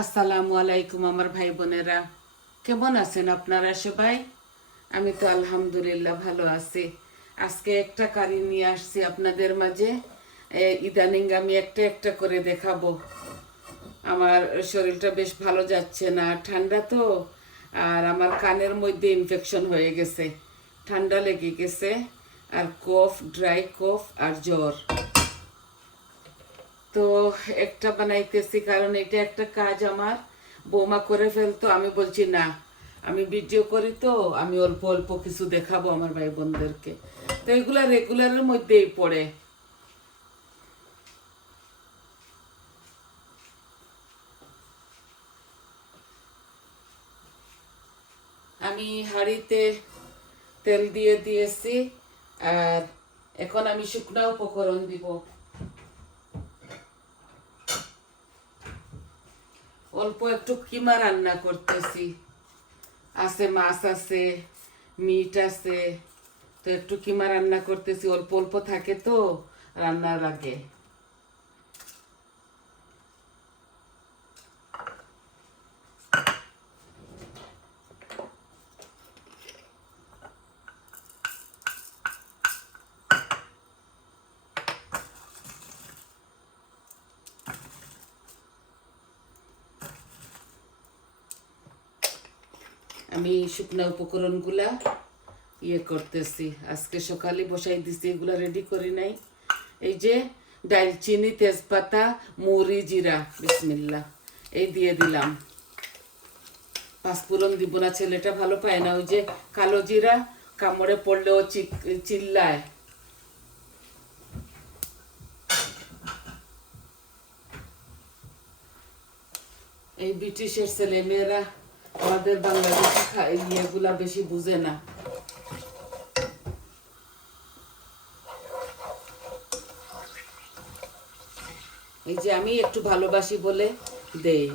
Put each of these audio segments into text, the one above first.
আসসালামু আলাইকুম আমার ভাই বোনেরা, কেমন আছেন আপনারা সবাই? আমি তো আলহামদুলিল্লাহ ভালো আছি। আজকে একটা কারি নিয়ে আসছি আপনাদের মাঝে। ইদানিং আমি একটা একটা করে দেখাবো। আমার শরীরটা বেশ ভালো যাচ্ছে না, ঠান্ডা তো। আর আমার কানের মধ্যে ইনফেকশন হয়ে গেছে, ঠান্ডা লেগে গেছে, আর কফ, ড্রাই কফ আর জ্বর। তো একটা বানাইতেছি, কারণ এটা একটা কাজ আমার বৌমা করে ফেলতো। আমি বলছি না, আমি ভিডিও করি তো, আমি অল্প অল্প কিছু দেখাবো আমার ভাই বোনদেরকে। তো এগুলা রেগুলারের মধ্যেই পড়ে। আমি হাঁড়িতে তেল দিয়ে দিয়েছি, আর এখন আমি শুকনা উপকরণ দিব। অল্প একটু কিমা রান্না করতেছি, আছে মাছ, আছে মিট আছে। তো একটু কিমা রান্না করতেছি, অল্প অল্প থাকে তো রান্নার আগে। আমি শুকনো উপকরণগুলা করতেছি, আজকে সকালে বসাই দিছি, এগুলা রেডি করি নাই। এই যে ডালচিনি, তেজপাতা, মৌরি, জিরা, বিসমিল্লাহ এই দিয়ে দিলাম। পাঁচফোড়ন দিব না, ছেলেটা ভালো পায় না, ওই যে কালো জিরা কামড়ে পড়লেও চিল্লায়। এই ব্রিটিশের ছেলে মেয়েরা আমাদের বাংলাদেশি ইয়েগুলা বেশি বুঝে না। এই যে আমি একটু ভালোবাসি বলে দেই,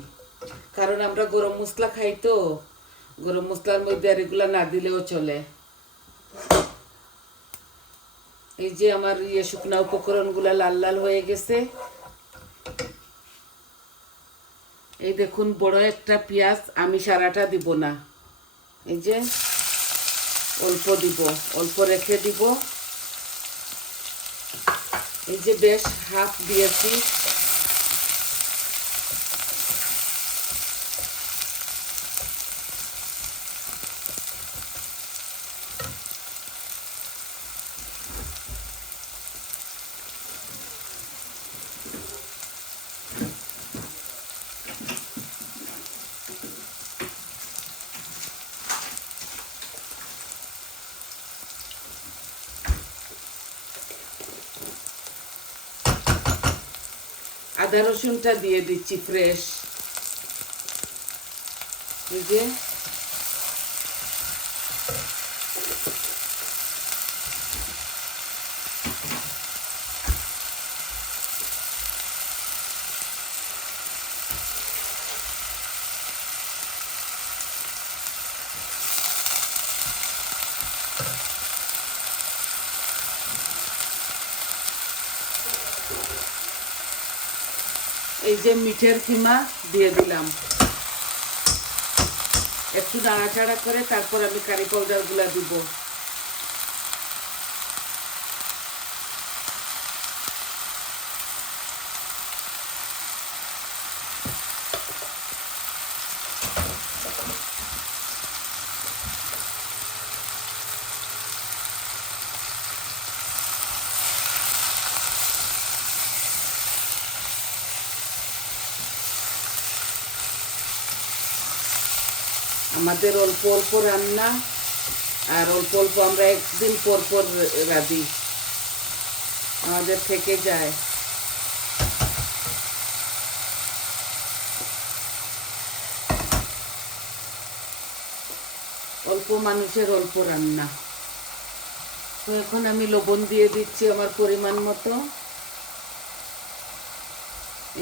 কারণ আমরা গরম মশলা খাই তো, গরম মশলার মধ্যে আর এগুলা না দিলেও চলে। এই যে আমার শুকনা উপকরণগুলা লাল লাল হয়ে গেছে। এই দেখুন, বড় একটা পেঁয়াজ, আমি সারাটা দিব না, এই যে অল্প দিব, অল্প রেখে দিব। এই যে বেশ হাফ দিয়েছি। আদা রসুনটা দিয়ে দিচ্ছি ফ্রেশ, এই যে এই যে মিঠের কিমা দিয়ে দিলাম। একটু নাড়াচাড়া করে তারপর আমি কারি পাউডারগুলো দিব। আমাদের অল্প অল্প রান্না, আর অল্প অল্প আমরা একদিন পর পর রাঁধি, আমাদের থেকে যায়। অল্প মানুষের অল্প রান্না। তো এখন আমি লবণ দিয়ে দিচ্ছি আমার পরিমাণ মতো।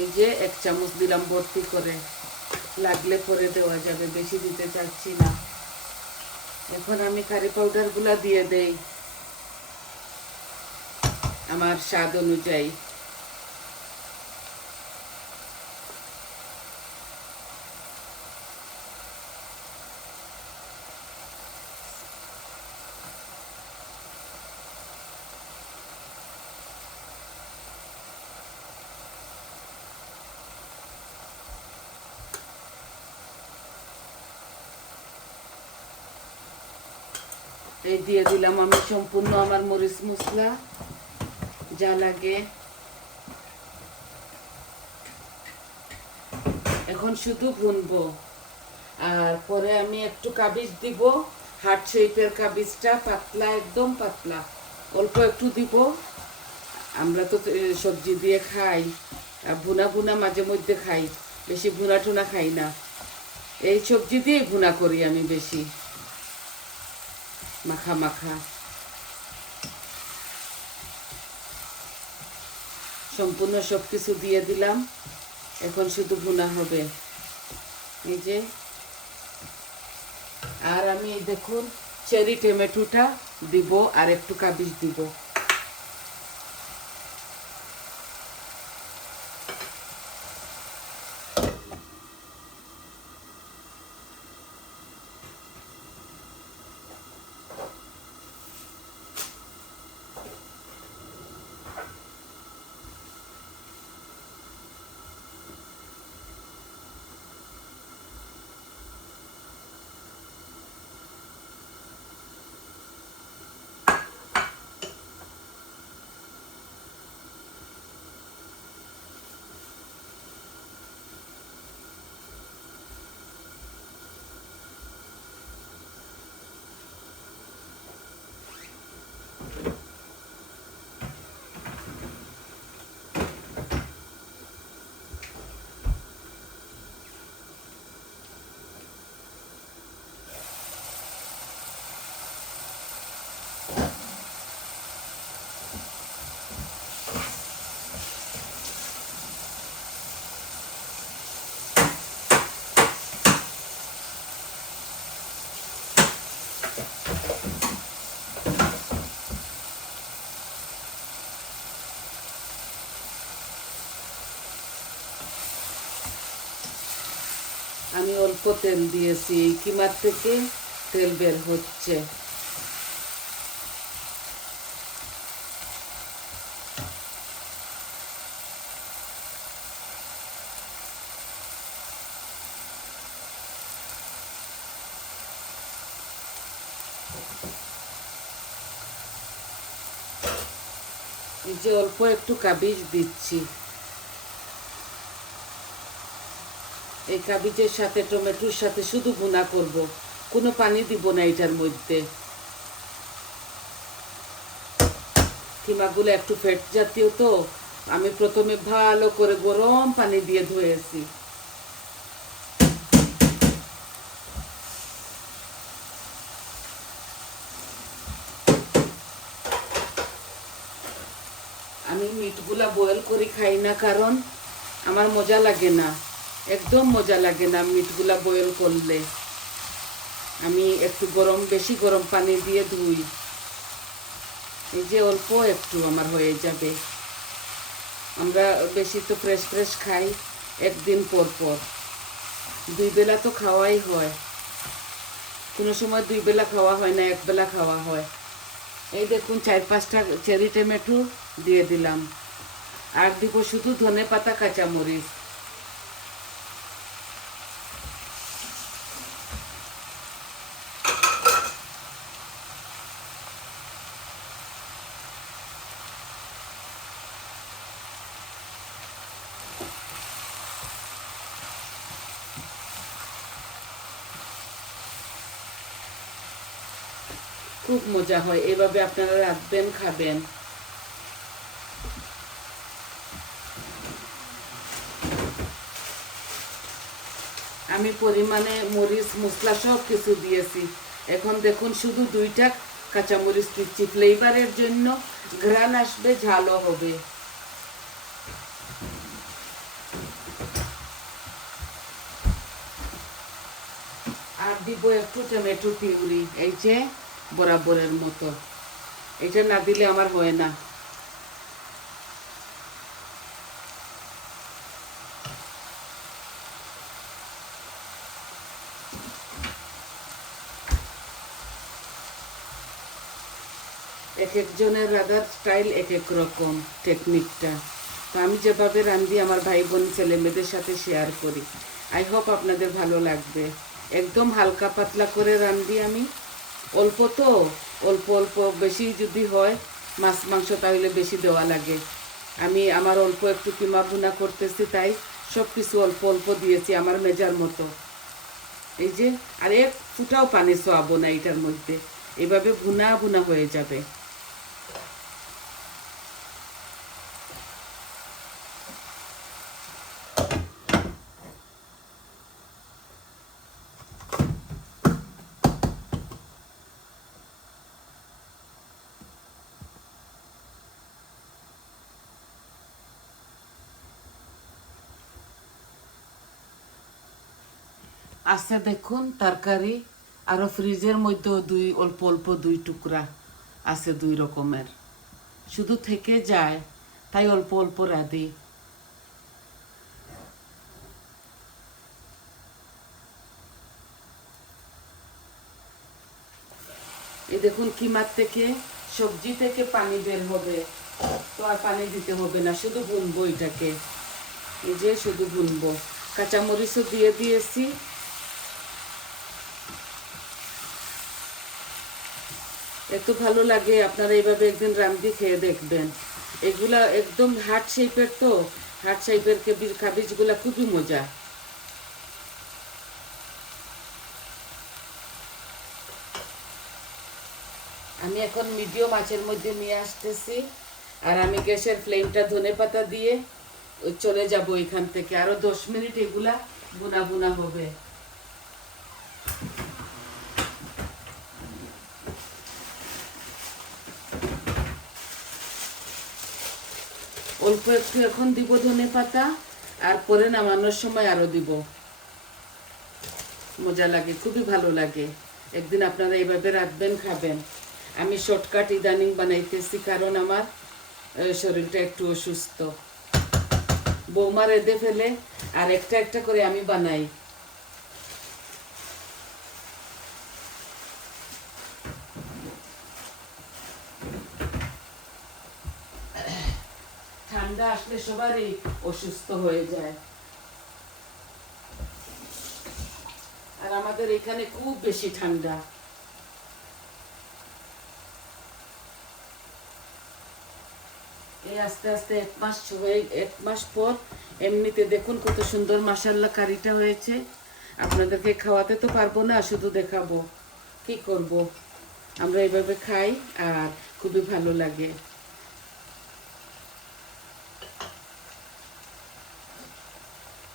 এই যে 1 চামচ দিলাম ভর্তি করে, লাগলে পরে দেওয়া যাবে, বেশি দিতে চাচ্ছি না। এখন আমি কারি পাউডারগুলো দিয়ে দেই আমার স্বাদ অনুযায়ী। এই দিয়ে দিলাম আমি সম্পূর্ণ আমার মরিচ মশলা যা লাগে। এখন শুধু ভুনবো। আর পরে আমি একটু কাবিজ দিব, হার্ট শেপের কাবিজটা, পাতলা, একদম পাতলা, অল্প একটু দিব। আমরা তো সবজি দিয়ে খাই, ভুনা ভুনা মাঝে মধ্যে খাই, বেশি ভুনা টুনা খাই না। এই সবজি দিয়েই ভুনা করি আমি বেশি, মাখা মাখা। সম্পূর্ণ সব কিছু দিয়ে দিলাম, এখন শুধু ভুনা হবে। এই যে, আর আমি দেখুন চেরি টমেটোটা দিব আর একটু কাবিজ দিব। আমি অল্প তেল দিয়েছি, এই কিমার থেকে তেল বের হচ্ছে। এই যে অল্প একটু কাবিজ দিচ্ছি, এই কাবিজের সাথে টমেটোর সাথে শুধু ভুনা করব, কোনো পানি দিব না এটার মধ্যে। কিমাগুলো একটু ফ্যাট জাতীয় তো, আমি প্রথমে ভালো করে গরম পানি দিয়ে ধুয়েছি। আমি মিটগুলা বয়েল করে খাই না, কারণ আমার মজা লাগে না, একদম মজা লাগে না মিটগুলা বয়েল করলে। আমি একটু বেশি গরম পানি দিয়ে ধুই। এই যে অল্প একটু আমার হয়ে যাবে। আমরা বেশি তো ফ্রেশ ফ্রেশ খাই, একদিন পর পর, 2 বেলা তো খাওয়াই হয়, কোনো সময় 2 বেলা খাওয়া হয় না, 1 বেলা খাওয়া হয়। এই দেখুন 4-5টা চেরি টমেটো দিয়ে দিলাম, আর দিব শুধু ধনে পাতা, কাঁচামরিচ। খুব মজা হয়, এভাবে আপনারা রাখবেন, খাবেন। আমি পরিমাণে মরিচ মশলা সব কিছু দিয়েছি। এখন দেখুন শুধু 2টা কাঁচামরিচ দিচ্ছি, ফ্লেভারের জন্য, ঘ্রাণ আসবে, ঝালও হবে। আর দিব একটু টমেটো পিউরি, এই যে বরাবরের মতো। এটা না দিলে আমার হয় না। এক একজনের রান্নার স্টাইল এক এক রকম, টেকনিকটা। তো আমি যেভাবে রাঁধি আমার ভাই বোন ছেলে মেয়েদের সাথে শেয়ার করি। আই হোপ আপনাদের ভালো লাগবে। একদম হালকা পাতলা করে রাঁধি আমি, অল্প তো, অল্প অল্প বেশি যদি হয় মাছ মাংস তাহলে বেশি দেওয়া লাগে। আমি আমার অল্প একটু কিমা ভুনা করতেছি, তাই সব কিছু অল্প অল্প দিয়েছি আমার মেজার মতো। এই যে আর এক ফুটাও পানি ছোয়াবো না এটার মধ্যে, এভাবে ভুনা ভুনা হয়ে যাবে। আছে দেখুন তরকারি, আরো ফ্রিজের মধ্যেও অল্প অল্প 2 টুকরা আছে 2 রকমের, শুধু থেকে যায় তাই অল্প অল্প রাঁধি। এই দেখুন কিমার থেকে সবজি থেকে পানি বের হবে, তো আর পানি দিতে হবে না, শুধু ভুনবো এটাকে। এই যে শুধু ভুনবো, কাঁচামরিচও দিয়ে দিয়েছি। এত ভালো লাগে, আপনারা এইভাবে একদিন রান্দি খেয়ে দেখবেন। এগুলা একদম হার্ট শেপের, তো হার্ট শেপের কাবিজগুলা খুবই মজা। আমি এখন মিডিয়াম আঁচের মধ্যে নিয়ে আসতেছি, আর আমি গ্যাসের ফ্লেমটা ধনেপাতা দিয়ে চলে যাব এখান থেকে। আরো 10 মিনিট এগুলা বুনা বুনা হবে। অল্প একটু এখন দিব ধনেপাতা, আর পরে নামানোর সময় আরো দিব। মজা লাগে, খুবই ভালো লাগে। একদিন আপনারা এইভাবে রাখবেন, খাবেন। আমি শর্টকাট ইদানিং বানাইতেছি, কারণ আমার শরীরটা একটু অসুস্থ। বৌমা রেঁধে ফেলে আর একটা একটা করে আমি বানাই। ঠান্ডা আসলে সবারই অসুস্থ হয়ে যায়, আর আমাদের এখানে খুব বেশি ঠান্ডা। এই আস্তে আস্তে 1 মাস পর এমনিতে দেখুন কত সুন্দর মাশাআল্লাহ কারিটা হয়েছে। আপনাদেরকে খাওয়াতে তো পারবো না, শুধু দেখাবো, কি করব। আমরা এইভাবে খাই আর খুবই ভালো লাগে।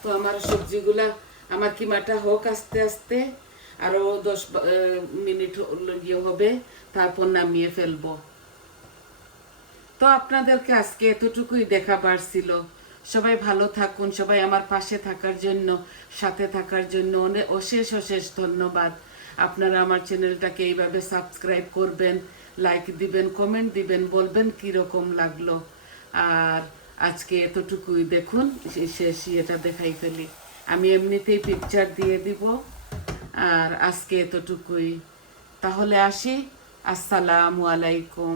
তো আমার সবজিগুলা, আমার কিমাটা হোক আস্তে আস্তে, আরো 10 মিনিট হবে, তারপর নামিয়ে ফেলবো। তো আপনাদেরকে আজকে এতটুকুই দেখাবার ছিল। সবাই ভালো থাকুন, সবাই আমার পাশে থাকার জন্য, সাথে থাকার জন্য অশেষ অশেষ ধন্যবাদ। আপনারা আমার চ্যানেলটাকে এইভাবে সাবস্ক্রাইব করবেন, লাইক দিবেন, কমেন্ট দিবেন, বলবেন কীরকম লাগলো। আর আজকে এতটুকুই, দেখুন শেষ এটা দেখাই ফেলি, আমি এমনিতেই পিকচার দিয়ে দিব। আর আজকে এতটুকুই, তাহলে আসি। আসসালামু আলাইকুম।